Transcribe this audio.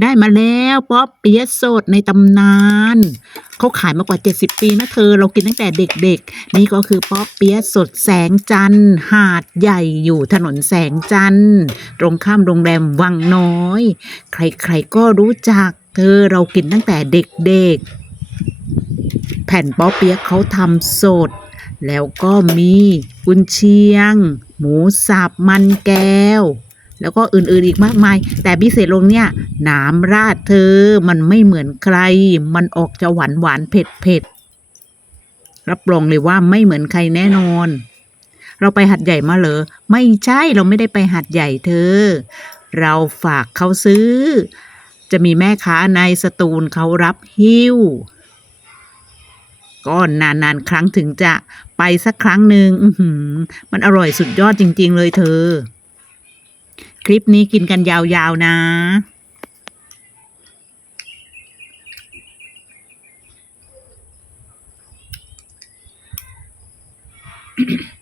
ได้มาแล้วป๊อปเปี๊ยะสดในตำนาน เขาขายมากว่า 70 ปีนะเธอ เรากินตั้งแต่เด็กๆ นี่ก็คือป๊อปเปี๊ยะสดแสงจันทร์ หาดใหญ่อยู่ถนนแสงจันทร์ ตรงข้ามโรงแรมวังน้อย ใครๆก็รู้จัก เธอเรากินตั้งแต่เด็กๆ แผ่นป๊อปเปี๊ยะเขาทำสด แล้วก็มีกุนเชียง หมูสับมันแก้ว แล้วก็อื่นๆอีกมากมาย แต่พิเศษลงเนี่ยน้ำราดเธอมันไม่เหมือนใคร มันออกจะหวานหวานเผ็ดเผ็ดรับรองเลยว่าไม่เหมือนใครแน่นอน เราไปหัดใหญ่มาเหรอไม่ใช่เราไม่ได้ไปหัดใหญ่เธอ เราฝากเขาซื้อ จะมีแม่ค้าในสตูลเขารับหิ้วก็นานๆครั้งถึงจะไปสักครั้งหนึ่งมันอร่อยสุดยอดจริง ๆ เลยเธอ คลิปนี้กินกันยาวๆนะอ